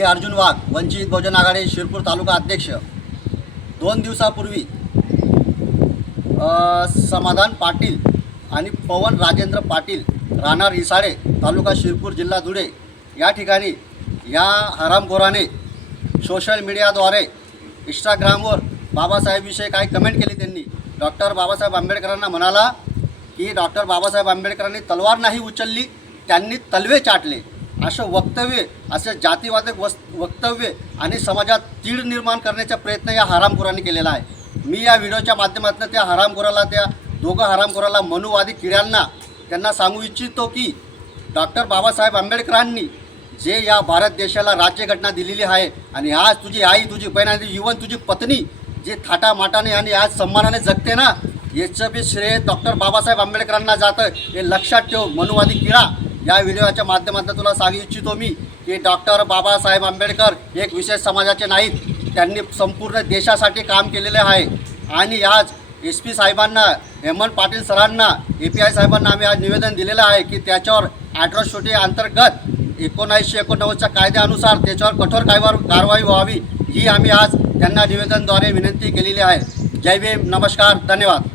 मी अर्जुन वाघ, वंचित बहुजन आघाडी शिरपूर तालुका अध्यक्ष। 2 दिवसापूर्वी समाधान पाटील आणि पवन राजेंद्र पाटील राहणार इसाळे, तालुका शिरपूर, जिल्हा धुळे या ठिकाणी या हरामखोराने सोशल मीडियाद्वारे इंस्टाग्रामवर बाबासाहेबविषयी काही कमेंट केली। त्यांनी डॉक्टर बाबासाहेब आंबेडकरांना म्हणाला की डॉक्टर बाबासाहेब आंबेडकरांनी तलवार नाही उचलली, त्यांनी तलवे चाटले, असं वक्तव्य, असे जातीवादक वक्तव्य आणि समाजात तीळ निर्माण करण्याचा प्रयत्न या हरामखोरांनी केलेला आहे। मी या व्हिडिओच्या माध्यमातून त्या हरामखोराला, त्या दोघं हरामखोराला, मनुवादी किड्यांना त्यांना सांगू इच्छितो की डॉक्टर बाबासाहेब आंबेडकरांनी जे या भारत देशाला राज्यघटना दिलेली आहे आणि आज तुझी आई, तुझी बहीण आणि इव्हन तुझी पत्नी जे थाटामाटाने आणि आज सन्मानाने जगते ना, याचं बी श्रेय डॉक्टर बाबासाहेब आंबेडकरांना जातं, हे लक्षात ठेव मनुवादी किडा। या व्हिडिओच्या माध्यमातून तुला सांगू इच्छितो मी की डॉक्टर बाबासाहेब आंबेडकर एक विशेष समाजाचे नाहीत, त्यांनी संपूर्ण देशासाठी काम केलेले आहे। आणि आज SP साहेबांना, हेमंत पाटील सरांना, API साहेबांना आम्ही आज निवेदन दिलेलं आहे की त्याच्यावर अॅट्रॉसिटी अंतर्गत 1989च्या कायद्यानुसार त्याच्यावर कठोर कारवाई व्हावी, ही आम्ही आज त्यांना निवेदनद्वारे विनंती केलेली आहे। जय भीम, नमस्कार, धन्यवाद।